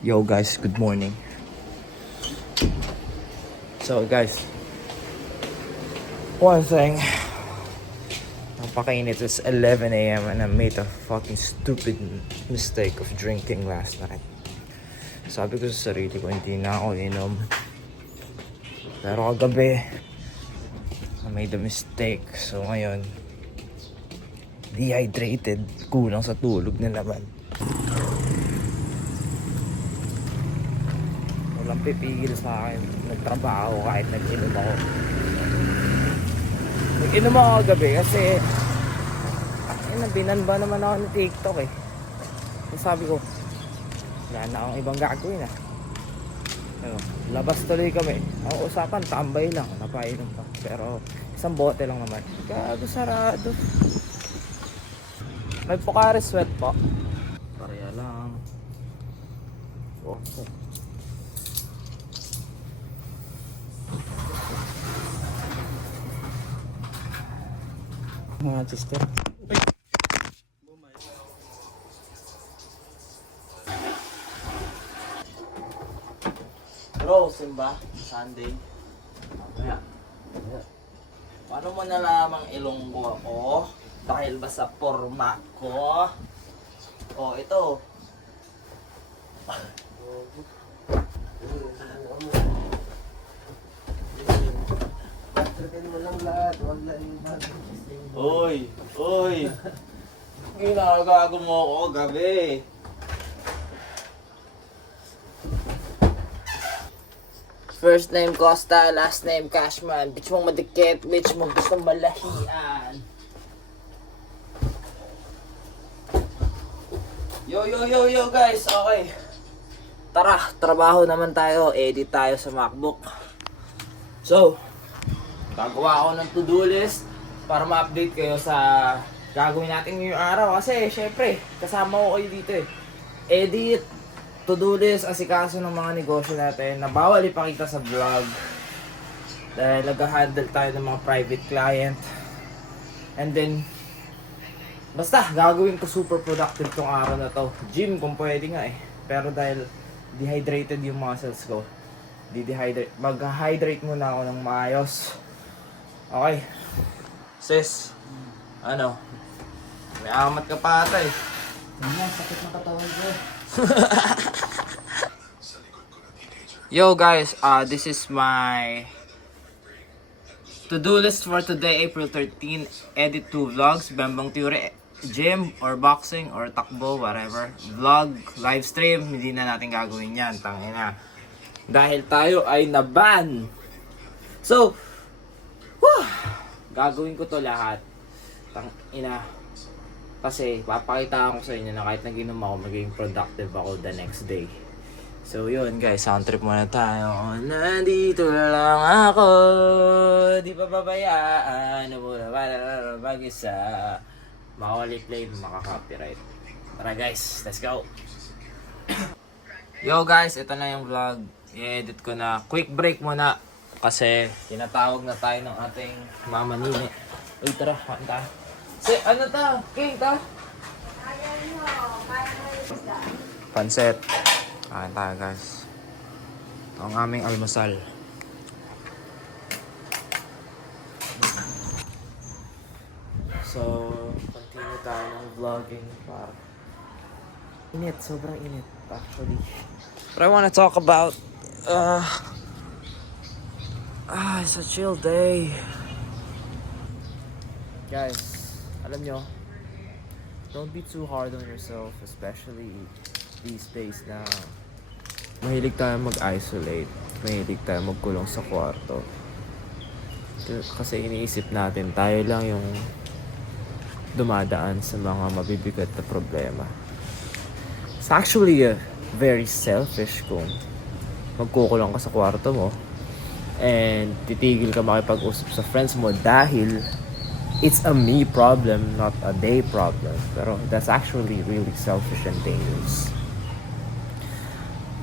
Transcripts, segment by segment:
Yo guys, good morning. So guys, one thing, napakainit. It's 11 a.m. and I made a fucking stupid mistake of drinking last night. Sabi ko sa sarili ko, hindi na ako inom. Pero kagabi, I made a mistake. So ngayon, dehydrated, kulang sa tulog na naman. Walang pipigil sa akin nagtrabaho kahit nag-inom ako. Nag-inom ako kagabi kasi binanba naman ako ng TikTok eh. So sabi ko, wala na akong ibang gagawin ah. Ano, labas tuloy kami. Ang usapan, tambay lang, napainom pa. Pero isang bote lang naman. Gago, sarado. May Pocari Sweat po. Pareha lang. Oh. Mga sister. Bro, simba, Sunday. Mamaya. Paano mo nalamang Ilonggo ako? Dahil ba sa forma ko? Oh, ito. Oy, oy. Ginagago mo ako gabi. First name Costa, last name Cashman. Bitch mong madikit, bitch mong gustong malahian. Yo guys, okay. Tara, trabaho naman tayo. Edit tayo sa MacBook. So, gagawa ako ng to-do list para ma-update kayo sa gagawin natin ngayong araw. Kasi, syempre, kasama ko kayo dito eh. Edit, to-do list, asikaso ng mga negosyo natin na bawal ipakita sa vlog. Dahil nag-handle tayo ng mga private client. And then, basta, gagawin ko super productive tong araw na to. Gym kung pwede nga eh. Pero dahil dehydrated yung muscles ko, mag-hydrate muna ako ng maayos. Okay. Sis, ano? May amat ka pa ata eh. Sakit ng katawan ko. Yo guys, this is my to-do list for today, April 13. Edit 2 vlogs, Bembang Theory, gym or boxing or takbo, whatever. Vlog, live stream, hindi na natin gagawin yan, tangina. Dahil tayo ay naban. So, gagawin ko to lahat. Tangina. Kasi papakita ko sa inyo na kahit nag-inom ako, maging productive ako the next day. So yun guys, sound trip muna tayo. Nandito lang ako, di pa babayaan. Muna para mag-isa. Makawali play, maka-copyright. Tara guys, let's go. Yo guys, ito na yung vlog. I-edit ko na. Quick break muna. Kasi tinatawag na tayo ng ating mama Nini. Uy, tara, kain tayo. Ano ta? King ta? Panset. Kain tayo guys. Ito ang aming almusal. So, continue tayo ng vlogging para init, sobrang init actually. But I want to talk about it's a chill day. Guys, alam nyo, don't be too hard on yourself, especially these days na mahilig tayo mag-isolate, mahilig tayo magkulong sa kwarto. Kasi iniisip natin, tayo lang yung dumadaan sa mga mabibigat na problema. It's actually very selfish kung magkukulong ka sa kwarto mo and titigil ka makipag-usap sa friends mo dahil it's a me problem, not a they problem. Pero that's actually really selfish and dangerous.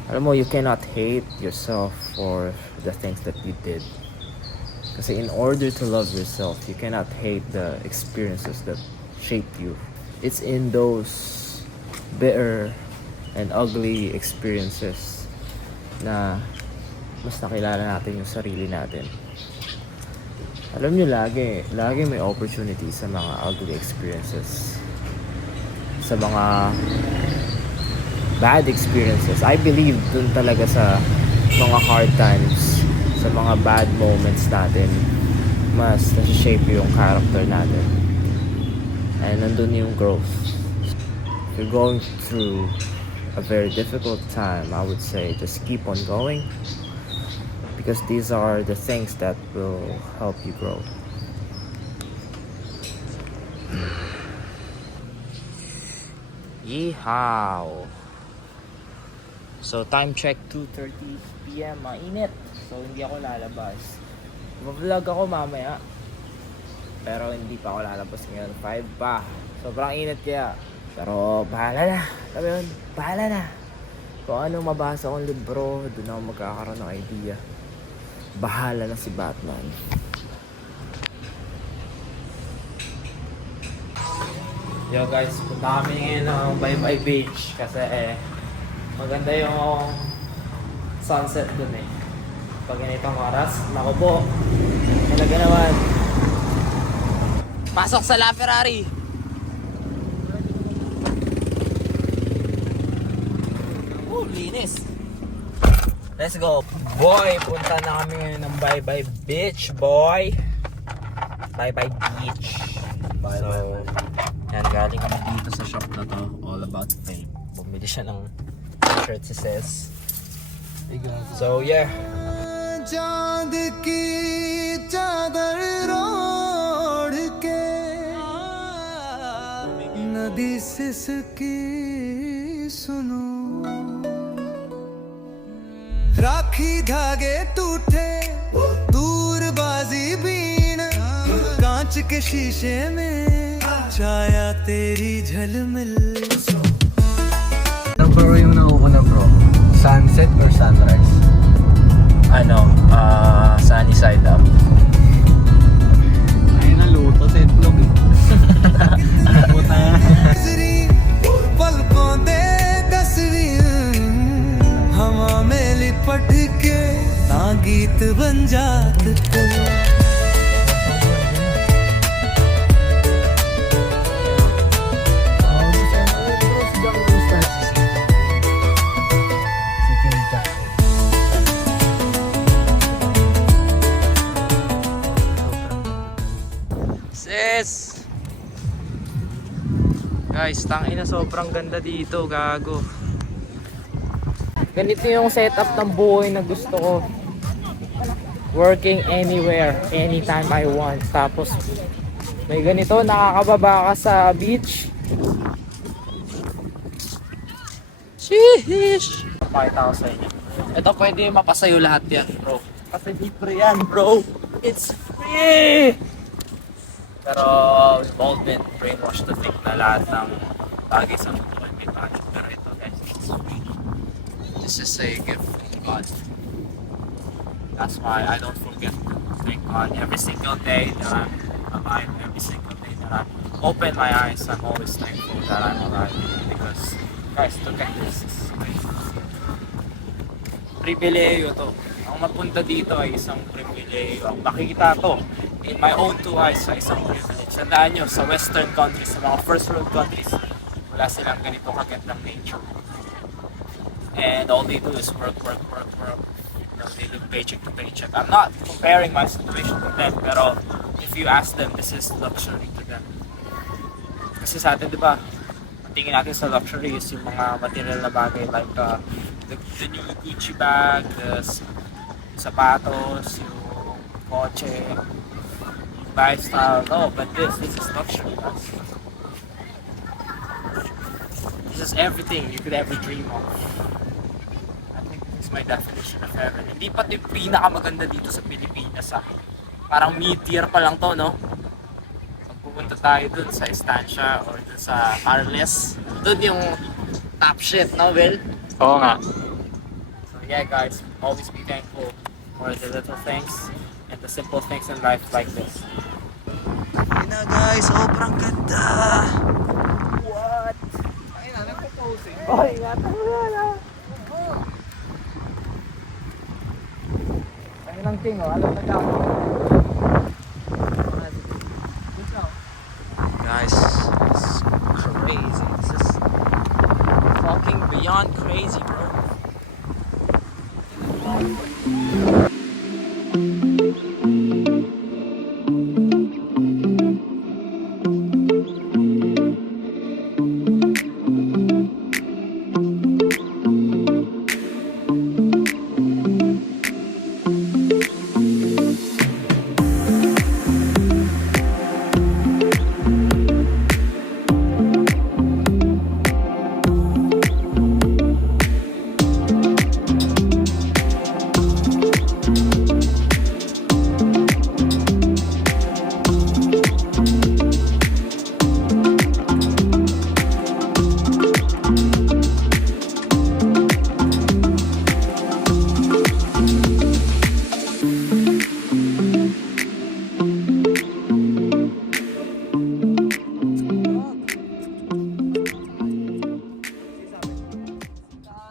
Alam mo, you cannot hate yourself for the things that you did. Kasi in order to love yourself, you cannot hate the experiences that shaped you. It's in those bitter and ugly experiences na mas nakilala natin yung sarili natin. Alam nyo, lagi may opportunity sa mga ugly experiences. Sa mga bad experiences. I believe dun talaga sa mga hard times, sa mga bad moments natin, mas nasi-shape yung character natin. And nandun yung growth. If you're going through a very difficult time, I would say just keep on going. Because these are the things that will help you grow. Yeehaw! So time check 2:30 PM, mainit. So hindi ako lalabas. Mag-vlog ako mamaya. Pero hindi pa ako lalabas ngayon, 5 pa. Sobrang init kaya. Pero bahala na. Sabi yun, bahala na. Kung anong mabasa kong libro, doon ako magkakaroon ng idea. Bahala na si Batman. Yo guys, punta kami ngayon ng Bye-Bye Beach kasi maganda yung sunset dun pag ganitong oras. Naku po, talaga naman. Pasok sa La Ferrari. Linis. Let's go. Boy, punta na kami ngayon ng Bye-Bye Beach, boy. Bye-Bye Beach. So, yan, galing kami dito sa shop na to, All About Fame. Bumili siya ng t-shirt si Ses. So, yeah. चांद की चादर ओढ़ के नदी सिसकी सुनो राखी धागे टूटे दूरबाजी बीन कांच के शीशे में छाया तेरी झलमिल. Ano bro yung nauuna bro? Sunset or sunrise? Sunny side up. Ay naluto sa itlog eh. Puta. पलकों दे तस्वीर हवा में लिपट के ना गीत बन जात थे. Sis! Guys, tangina, sobrang ganda dito, gago. Ganito yung setup ng buhay na gusto ko. Working anywhere, anytime I want. Tapos may ganito, nakakababa ka sa beach. Sheesh! Pakita ko sa inyo. Ito pwede mapasayo lahat yan, bro. Kasi libre yan, bro. It's free! Pero we've all been brainwashed to think na lahat ng bagay sa mundo ay may value. Pero ito guys, it's free. This is a gift from God. That's why I don't forget to thank God every single day that I'm alive. Every single day that I open my eyes, I'm always thankful that I'm alive. Because guys, look at this. This is crazy. Pribileyo to. Ang mapunta dito ay isang pribileyo. Ang makikita to in my own two eyes sa isang privilege. Tandaan nyo, sa western countries, sa mga first world countries, wala silang ganito kagandang nature. And all they do is work. You know, they live paycheck to paycheck. I'm not comparing my situation to them, pero if you ask them, this is luxury to them. Kasi sa atin, di ba, ang tingin natin sa luxury is yung mga material na bagay like the new Gucci bag, the sapatos, yung kotse, lifestyle. No, but this is luxury. This is everything you could ever dream of. I think this is my definition of heaven. Hindi pa ito yung pinakamaganda dito sa Pilipinas. Parang mid-tier pa lang to, no? Pag pupunta tayo dun sa Estancia or dun sa Carles, dun yung top shit, no, Will? Oo nga. So yeah, guys, always be thankful for the little things and the simple things in life like this. Yun na guys, sobrang ganda! What? Ay na, nagpo Oh, ingatan mo yan ha. Ang ilang king oh, alam na ako. Guys, it's crazy. This is fucking beyond crazy, bro.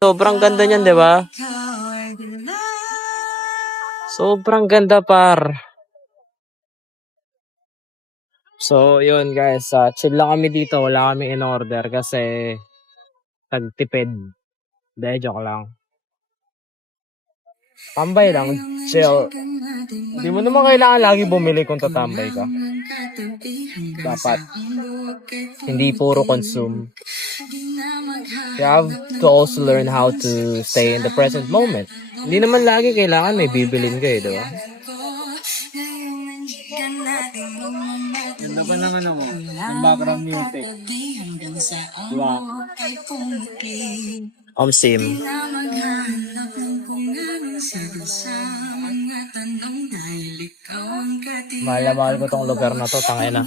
Sobrang ganda niyan, di ba? Sobrang ganda, par. So, yun guys. Chill lang kami dito. Wala kami in order kasi tagtipid. Hindi, joke lang. Tambay lang. Chill. Hindi mo naman kailangan lagi bumili kung tatambay ka. Dapat. Hindi puro consume. You have to also learn how to stay in the present moment. Hindi naman lagi kailangan may bibilin ka eh, di ba? Ganda ba ng ano mo? Yung background music. Diba? Sim. Mahal na mahal ko tong lugar na to, tangina.